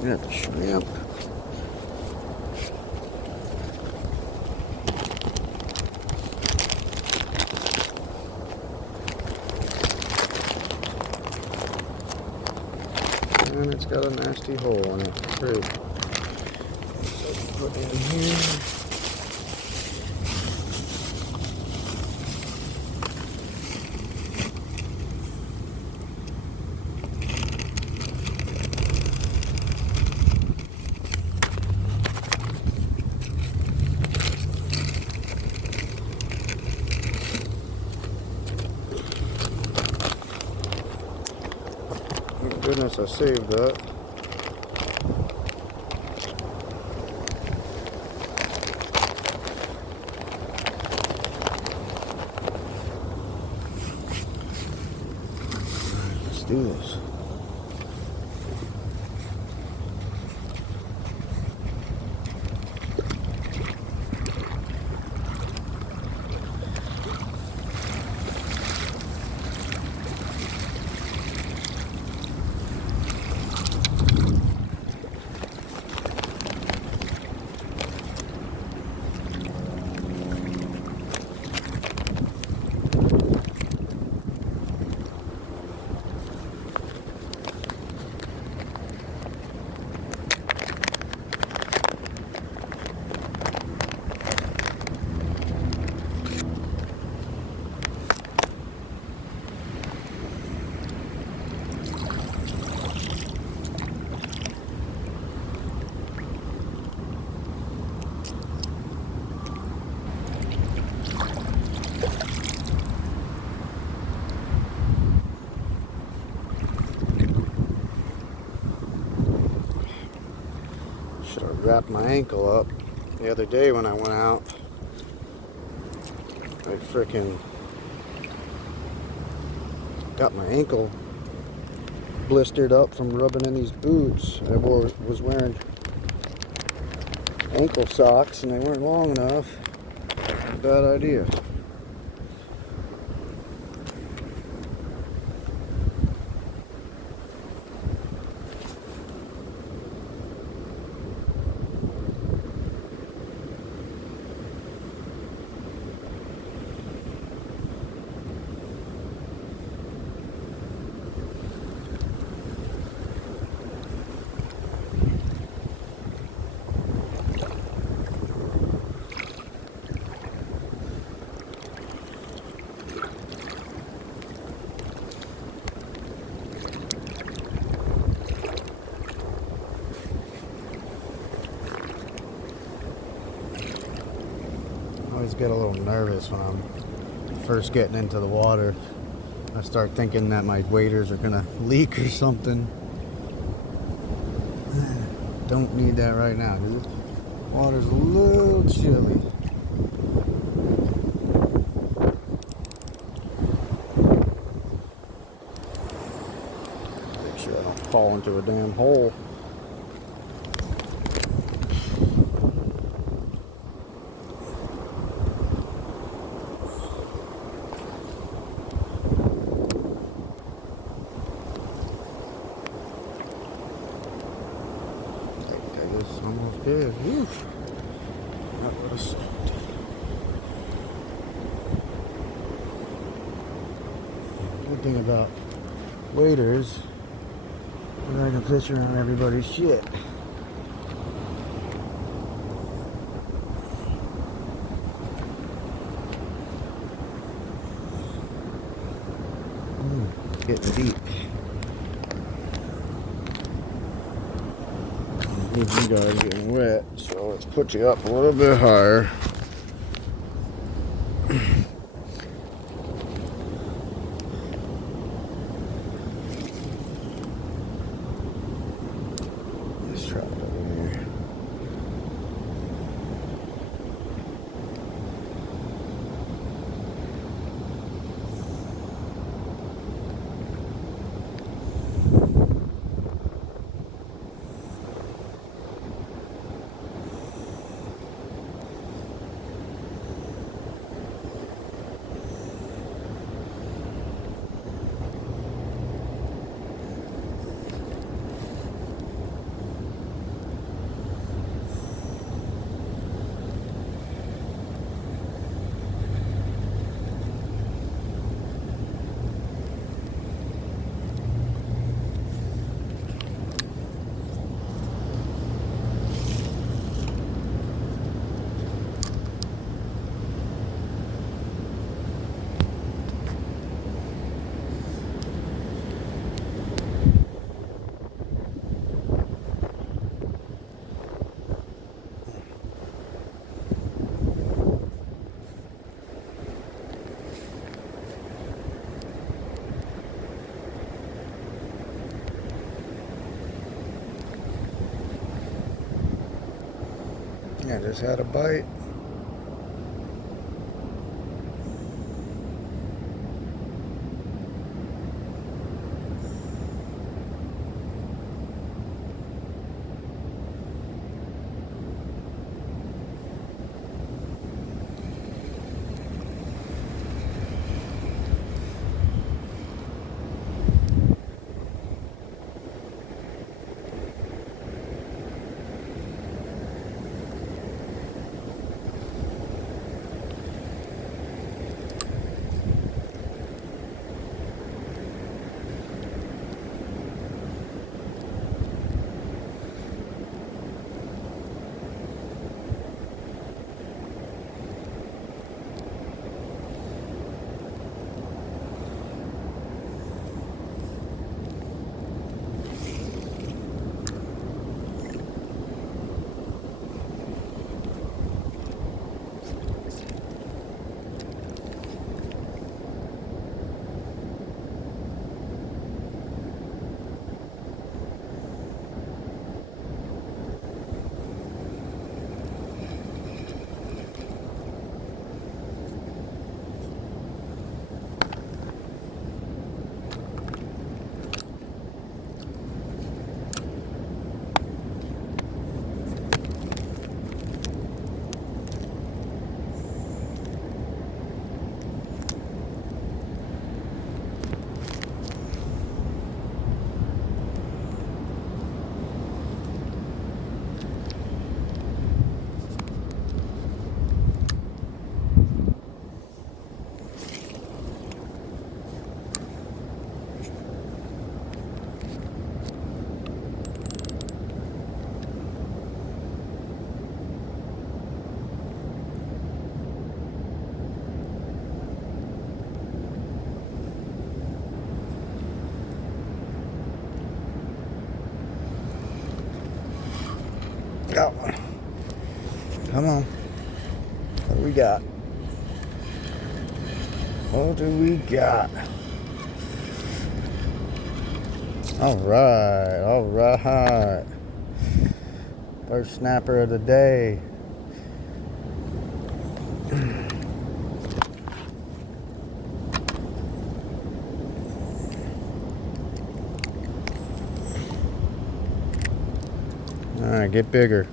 Got the shrimp. And it's got a nasty hole in it. Great. Put in here. Thank goodness I saved that. Let's do this. Should have wrapped my ankle up. The other day when I went out, I frickin' got my ankle blistered up from rubbing in these boots. I was wearing ankle socks and they weren't long enough. Bad idea. I always get a little nervous when I'm first getting into the water. I start thinking that my waders are gonna leak or something. Don't need that right now, dude. Water's a little chilly. Make sure I don't fall into a damn hole. Almost dead. Whew. That would have sucked. Good thing about waders is I can fish around everybody's shit. Getting deep. You guys getting wet, so let's put you up a little bit higher. Let's try it over here. I just had a bite. Got one. Come on. What do we got? What do we got? Alright, alright. First snapper of the day. Alright, get bigger.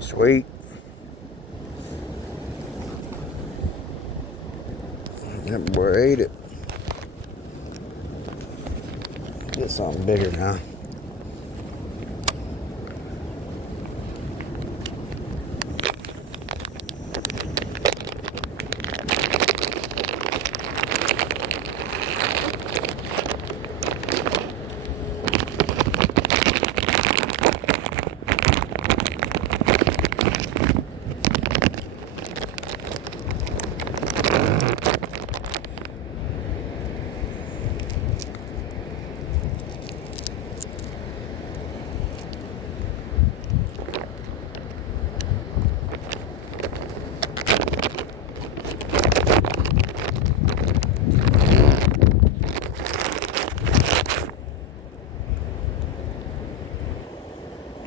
Sweet. That boy ate it. Get something bigger now.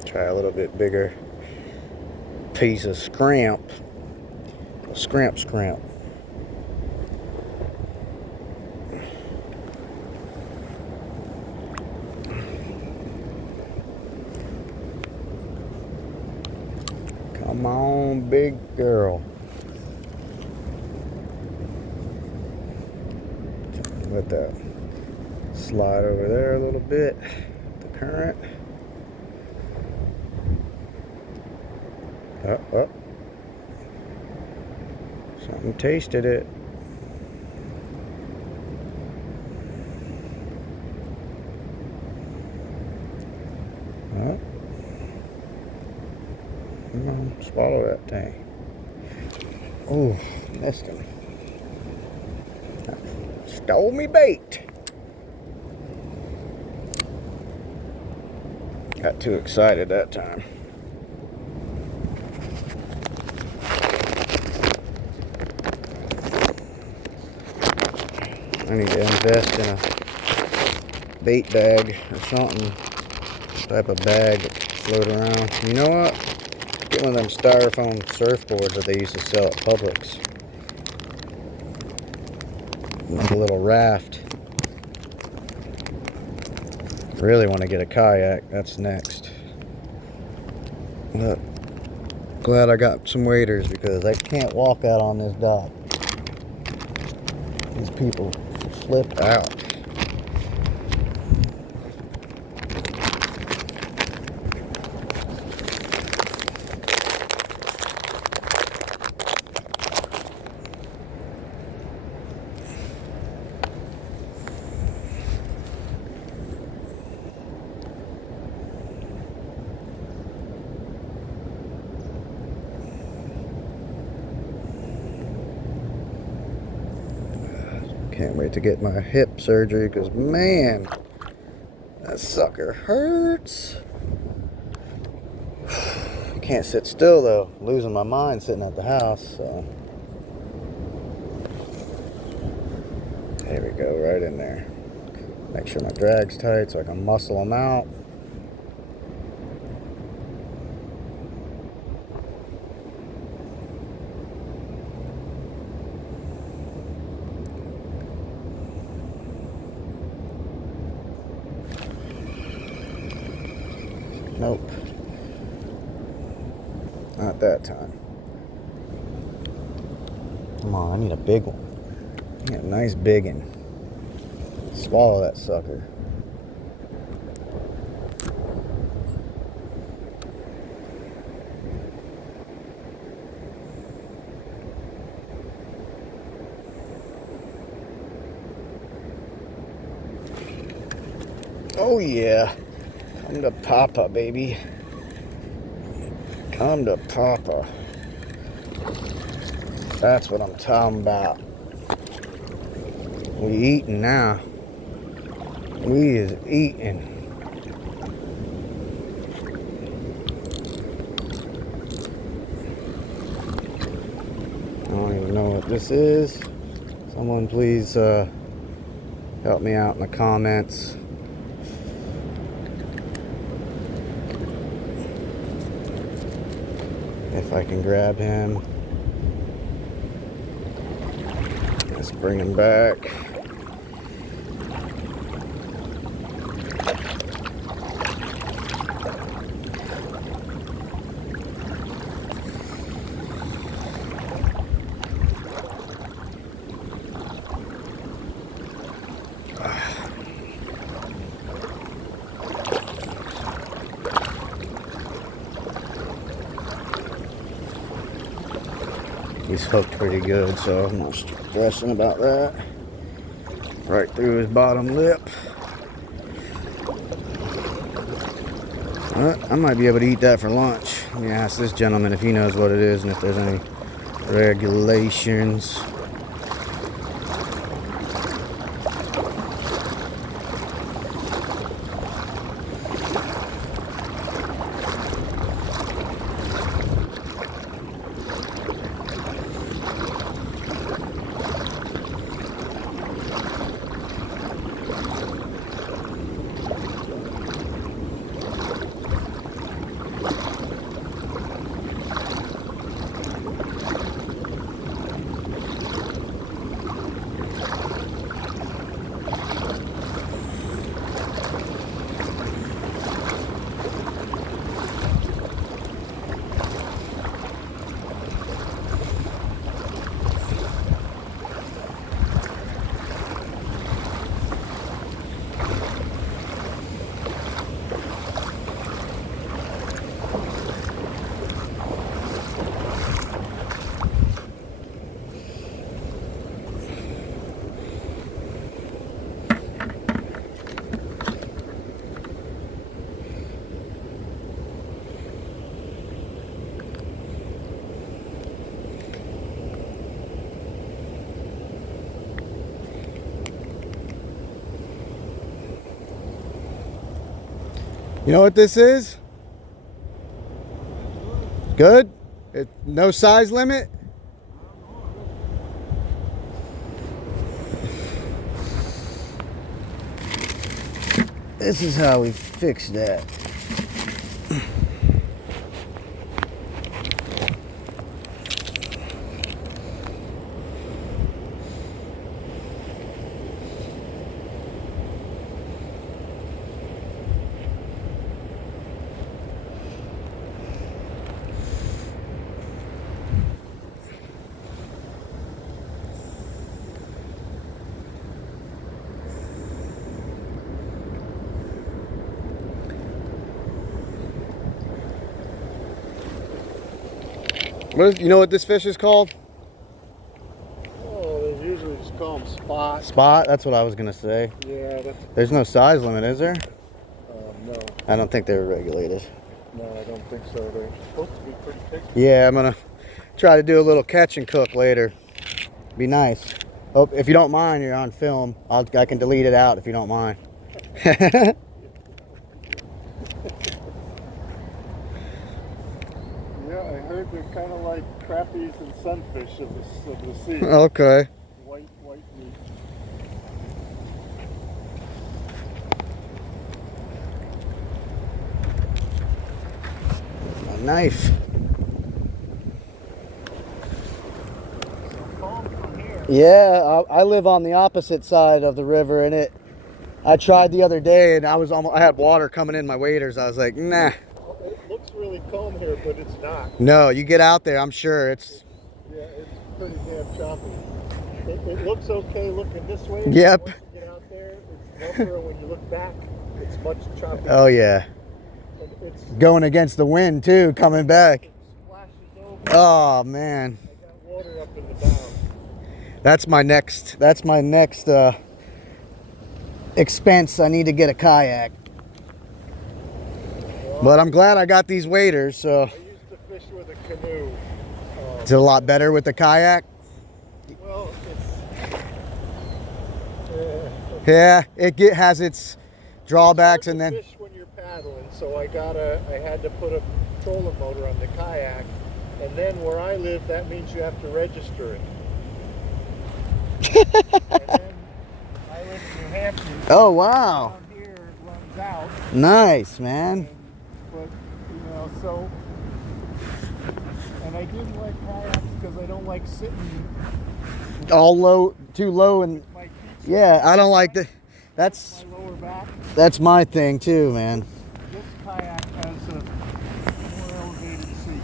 Try a little bit bigger piece of scrimp. Scrimp. Come on, big girl. Let that slide over there a little bit. The current. Up. Something tasted it. Well, come on, swallow that thing. Oh, missed him. Stole me bait. Got too excited that time. I need to invest in bait bag or something. Type of bag that float around. You know what? Get one of them styrofoam surfboards that they used to sell at Publix. Like a little raft. Really want to get a kayak. That's next. But glad I got some waders because I can't walk out on this dock. These people flip out. Can't wait to get my hip surgery because, man, that sucker hurts. Can't sit still though. Losing my mind sitting at the house. So there we go, right in there. Make sure my drag's tight so I can muscle them out. Nope. Not that time. Come on, I need a big one. I need a nice big one. Swallow that sucker. Oh yeah. Come to Papa, baby. Come to Papa. That's what I'm talking about. We eating now. We is eating. I don't even know what this is. Someone please help me out in the comments. If I can grab him. Let's bring him back. He's hooked pretty good, so I'm not stressing about that. Right through his bottom lip. I might be able to eat that for lunch. Let me ask this gentleman if he knows what it is and if there's any regulations. You know what this is? Good? No size limit? This is how we fix that. You know what this fish is called? Oh, they usually just call them spot. Spot? That's what I was gonna say. Yeah, There's no size limit, is there? no. I don't think they were regulated. No, I don't think so. They're supposed to be pretty big. Yeah, I'm gonna try to do a little catch and cook later. Be nice. Oh, if you don't mind, you're on film. I can delete it out if you don't mind. Yeah, I heard they're kind of like crappies and sunfish of the sea. Okay. White meat. A knife. So calm from here. Yeah, I live on the opposite side of the river, and I tried the other day, and I had water coming in my waders. I was like, nah. It looks really calm here, but it's not. No, you get out there, I'm sure it's. Yeah, it's pretty damn choppy. It looks okay looking this way. Yep. Once you get out there, it's rougher, and when you look back, it's much choppier. Oh yeah. It's Going against the wind too, coming back. It splashes over. Oh man. I got water up in the bow. That's my next expense. I need to get a kayak. Well, But I'm glad I got these waders, so I used to fish with a canoe. it's a lot better with the kayak. Well, Yeah, it has its drawbacks, and then fish when you're paddling, so I had to put a trolling motor on the kayak, and then where I live, that means you have to register it. And then I live in New Hampshire. oh wow, Down here it runs out. nice man. But so, and I didn't like kayaks because I don't like sitting All low, too low, and my feet. yeah, I don't like the. That's My lower back. that's my thing too, man. This kayak has a more elevated seat.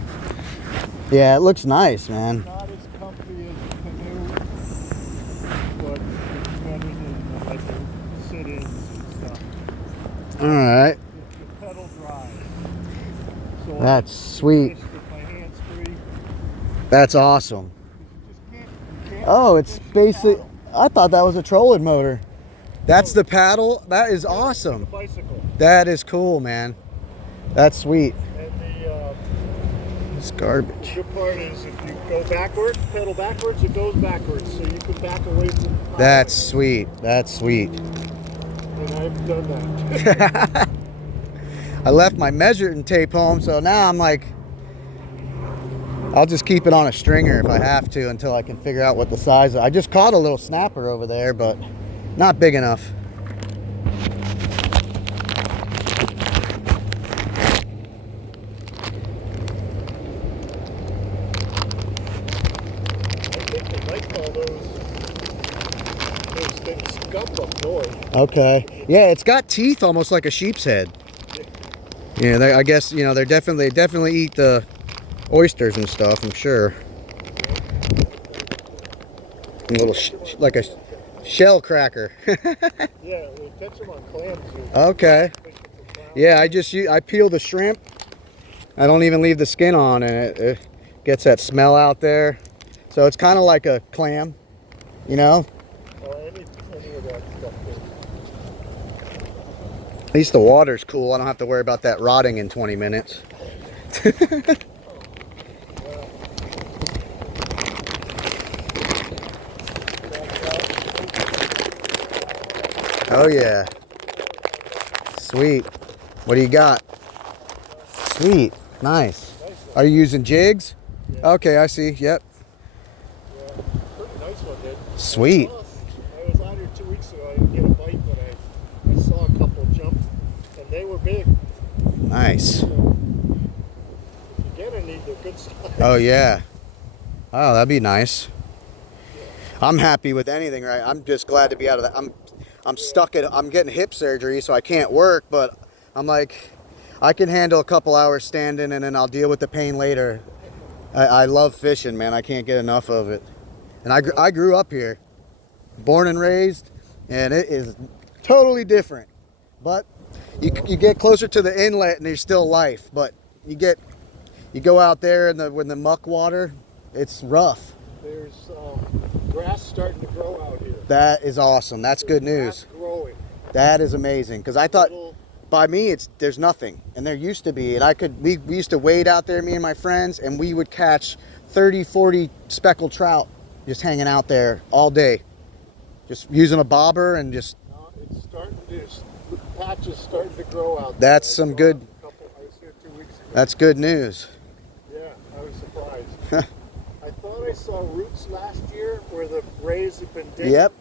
Yeah, it looks nice, man. Not as comfy as a canoe, but it's better than like the sit-ins and stuff. All right, The pedal drive. So that's I sweet. fish with my hands free. That's awesome. You can't Oh, it's fish with basically. paddle. I thought that was a trolling motor. That's the paddle. That is awesome. The bicycle. That is cool, man. That's sweet. And It's garbage. the good part is if you go backwards, pedal backwards, it goes backwards. So you can back away from the kayak. That's sweet. That's sweet. And I've done that. I left my measuring tape home, so now I'm like, I'll just keep it on a stringer if I have to until I can figure out what the size is. I just caught a little snapper over there, but not big enough. I think they might call those things scump up north. Okay. Yeah, it's got teeth almost like a sheep's head. Yeah, I guess, they definitely eat the oysters and stuff, I'm sure. A little like a shell cracker. Yeah, we catch them on clams here. Okay. Fishing for clams. Yeah, I peel the shrimp. I don't even leave the skin on, and it gets that smell out there. So it's kind of like a clam, Or any of that stuff. At least the water's cool. I don't have to worry about that rotting in 20 minutes. Oh yeah. Sweet. What do you got? Sweet. Nice. Are you using jigs? Yeah. Okay, I see. Yep. Yeah, pretty nice one, dude. Sweet. I was out here 2 weeks ago. I didn't get a bite, but I saw a couple jump they were big. Nice. So, if you get any, they're good size. Oh yeah. Oh, that'd be nice. I'm happy with anything, right? I'm just glad to be out of that. I'm stuck at. I'm getting hip surgery, so I can't work. But I'm like, I can handle a couple hours standing, and then I'll deal with the pain later. I love fishing, man. I can't get enough of it. And I grew up here, born and raised, and it is totally different. But you get closer to the inlet, and there's still life. But you go out there in the muck water, it's rough. There's grass starting to grow out here. That is awesome. That's good news. Grass growing. That is amazing. Because I thought Little, by me there's nothing, and there used to be. And we used to wade out there, me and my friends, and we would catch 30, 40 speckled trout just hanging out there all day, just using a bobber and just. no, it's starting to. The patch is starting to grow out there. That's some good. I was here 2 weeks ago. That's good news. Yeah, I was surprised. I thought I saw roots last year where the rays have been digging. Yep.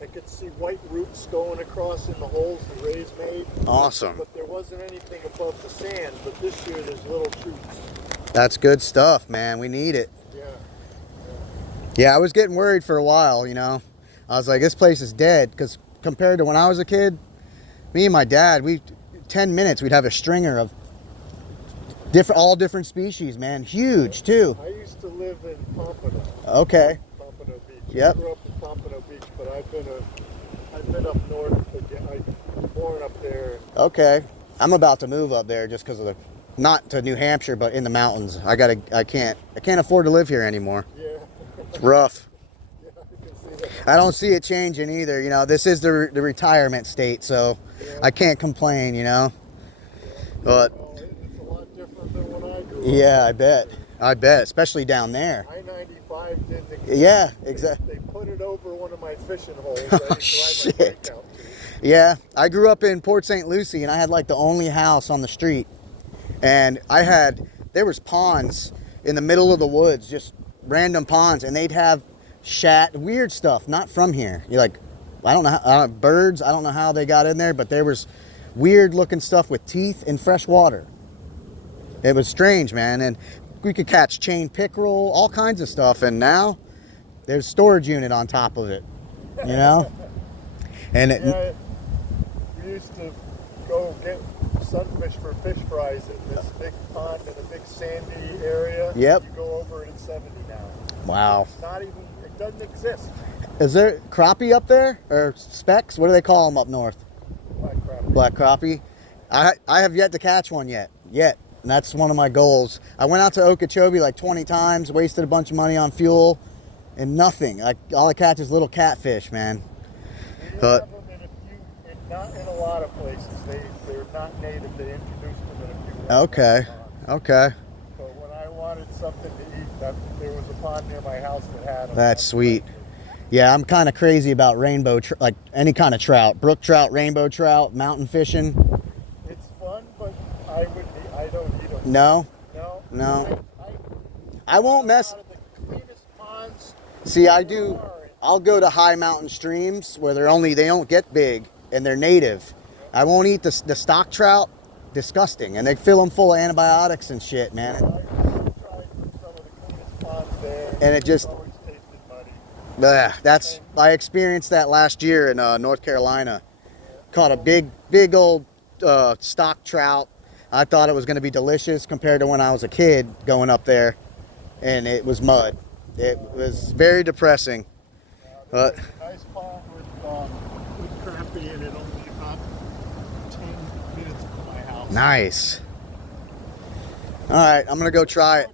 I could see white roots going across in the holes the rays made. Awesome. But there wasn't anything above the sand. But this year there's little shoots. That's good stuff, man. We need it. Yeah. Yeah, I was getting worried for a while, you know. I was like, this place is dead. Because compared to when I was a kid, me and my dad, 10 minutes, we'd have a stringer of all different species, man. Huge, too. I used to live in Pompano. Okay. Pompano Beach. Yep. I grew up in Pompano Beach, but I've been up north again. I was born up there. Okay. I'm about to move up there just because of not to New Hampshire, but in the mountains. I can't afford to live here anymore. Yeah. It's rough. Yeah, I can see that. I don't see it changing either. You know, this is the retirement state, so Yeah. I can't complain, you know. But Well, it's a lot different than when I grew up. yeah, I bet, especially down there. I-95 didn't exist. Yeah, exactly. They put it over one of my fishing holes. Oh, I used to ride my shit. bike out to. Yeah, I grew up in Port St. Lucie, and I had like the only house on the street, and there was ponds in the middle of the woods, just random ponds, and they'd have weird stuff, not from here. You're like, I don't know, birds. I don't know how they got in there, but there was weird looking stuff with teeth in fresh water. It was strange, man, and we could catch chain pickerel, all kinds of stuff, and now there's storage unit on top of it, you know. And Yeah, we used to go get sunfish for fish fries in this big pond in a big sandy area. Yep. You go over it at 70 now. wow. It's not even, it doesn't exist. Is there crappie up there, or specks? What do they call them up north? Black crap. Black crappie. I have yet to catch one yet, and that's one of my goals. I went out to Okeechobee like 20 times, wasted a bunch of money on fuel, and nothing. Like all I catch is little catfish, man. We But- have them not in a lot of places. They're not native. They introduced them in a few. Okay. Okay. But when I wanted something to eat, there was a pond near my house that had them. That's sweet. Yeah, I'm kind of crazy about rainbow, like any kind of trout, brook trout, rainbow trout, mountain fishing. It's fun, but I don't eat them. No, No. I won't mess. Out of the cleanest ponds. See, I do. I'll go to high mountain streams where they don't get big and they're native. I won't eat the stock trout. Disgusting, and they fill them full of antibiotics and shit, man. I tried some of the cleanest ponds there. And it just- always tasted muddy. I experienced that last year in North Carolina. Caught a big old stock trout. I thought it was going to be delicious compared to when I was a kid going up there, and it was mud. It was very depressing. There's a nice pond with crappie in it, only about 10 minutes from my house. Nice. All right, I'm going to go try it.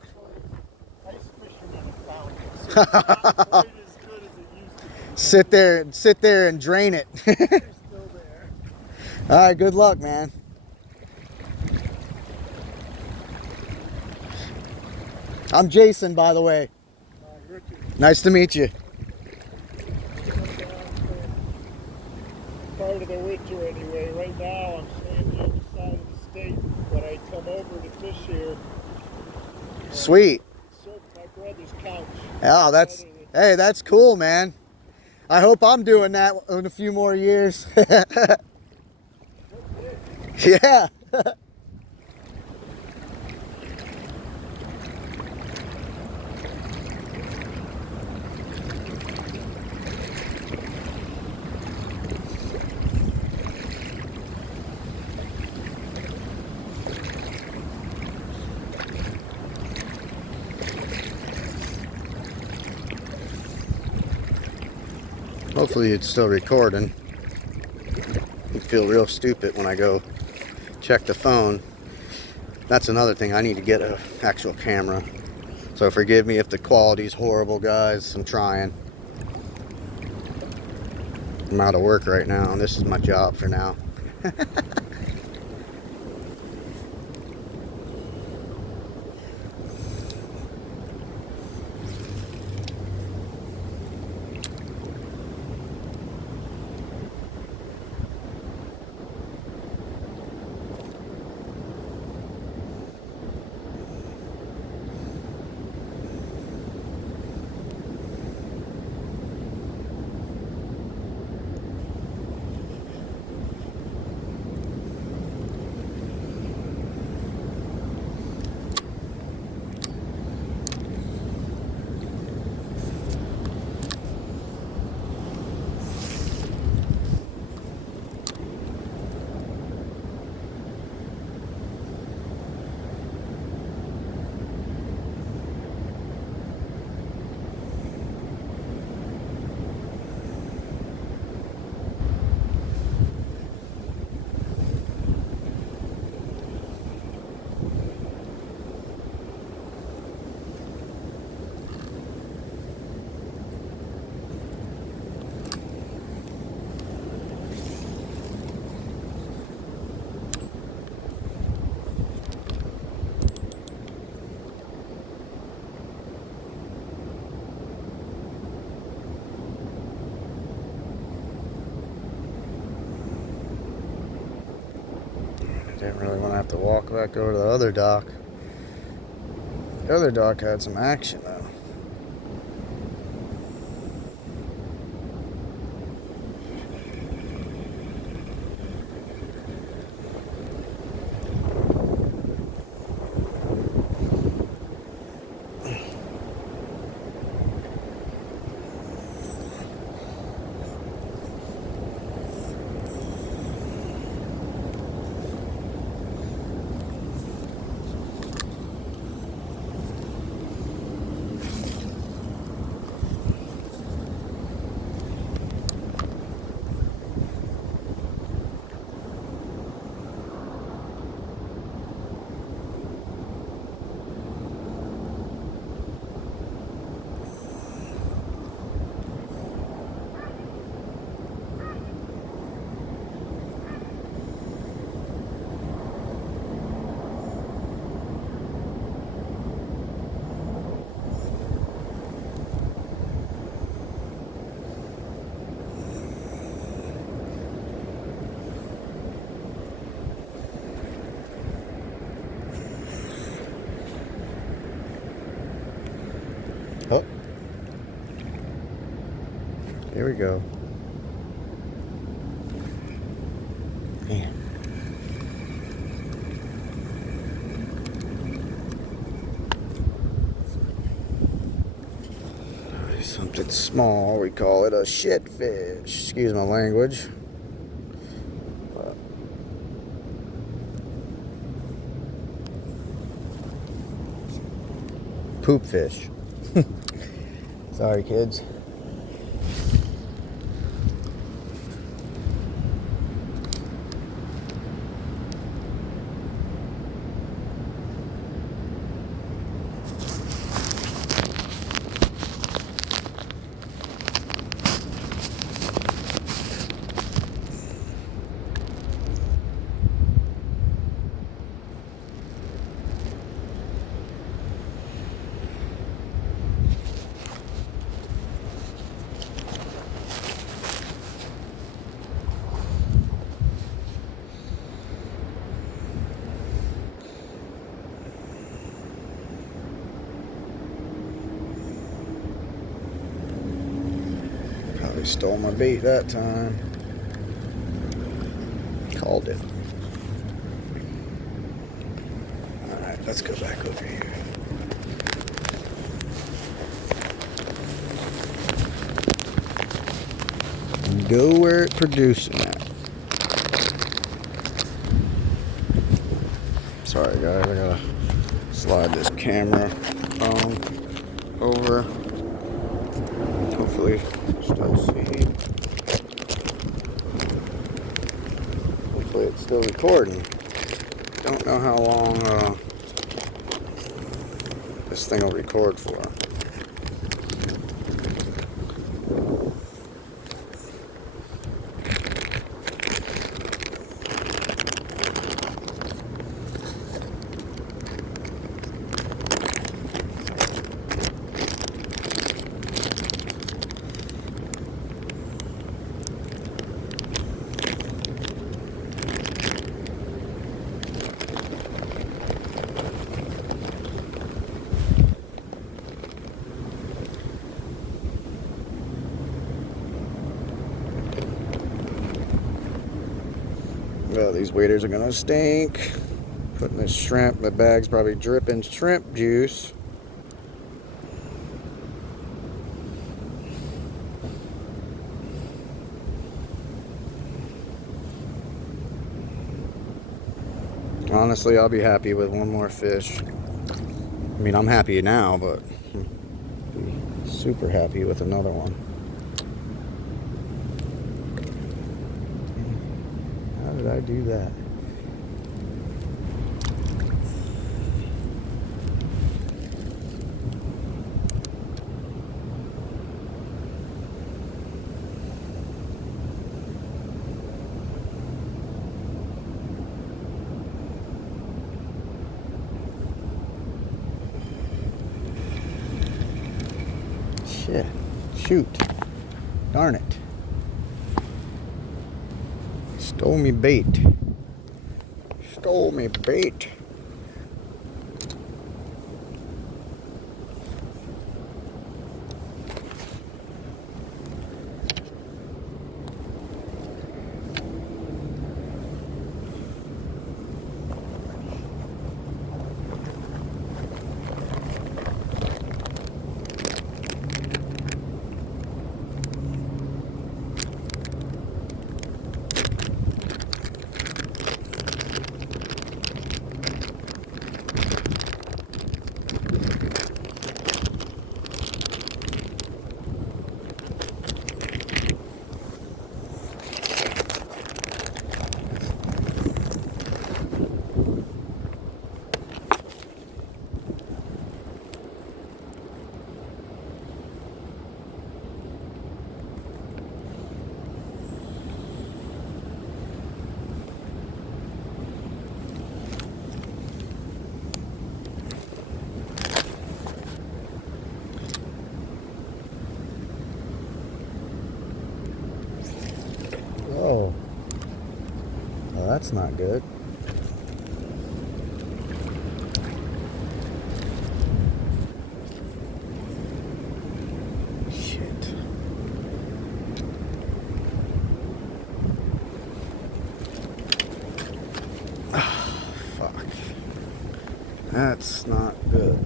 Ice fishermen have found it. So it's not quite as good as it used to be. Sit there and drain it. They're still there. All right, good luck, man. I'm Jason, by the way. Richard, Nice to meet you. part of the winter anyway. Right now I'm staying the other side of the state, but I come over to fish here. Sweet. Surf my brother's couch. Oh, that's cool, man. I hope I'm doing that in a few more years. Yeah. Hopefully it's still recording. I feel real stupid when I go check the phone. That's another thing. I need to get an actual camera. So forgive me if the quality's horrible, guys. I'm trying. I'm out of work right now, and this is my job for now. Didn't really want to have to walk back over to the other dock. The other dock had some action though. Oh, here we go. Man. Something small, we call it a shitfish. Excuse my language. Poop fish. Sorry, kids. Probably stole my bait that time. Called it. let's go back over here. Go where it's producing at. Sorry guys, I gotta slide this camera over. Hopefully still see. Hopefully it's still recording. Don't know how long this thing will record for. Well, these waders are gonna stink. Putting this shrimp, the bag's probably dripping shrimp juice. Honestly, I'll be happy with one more fish. I mean, I'm happy now, but I'll be super happy with another one. How did I do that? Shit. Shoot. Darn it. Stole me bait. Stole me bait. Oh, well, that's not good. Shit. Oh, fuck. That's not good.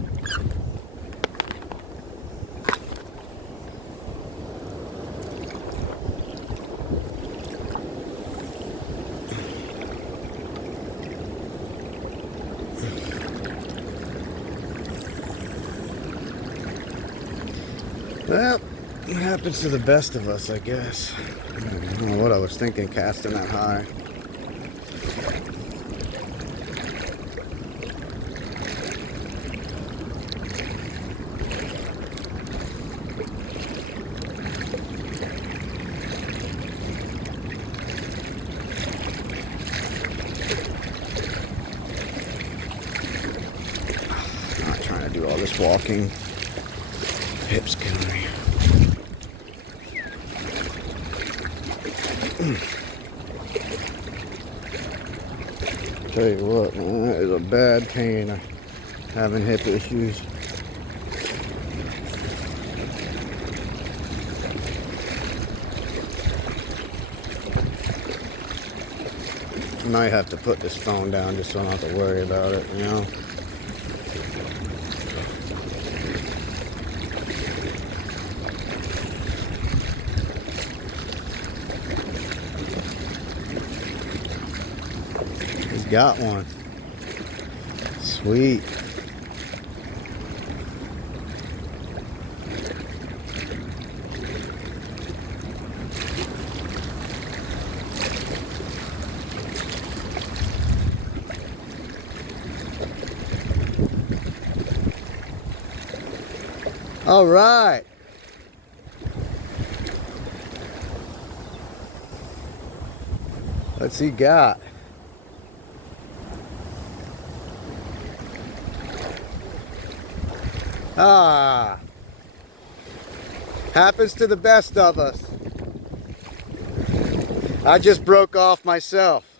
Well, it happens to the best of us, I guess. I don't know what I was thinking casting that high. I'm not trying to do all this walking. Hips killing me. Tell you what, man, that is a bad pain of having hip issues. I might have to put this phone down just so I don't have to worry about it, you know. Got one. Sweet. All right. What's he got? Ah. Happens to the best of us. I just broke off myself.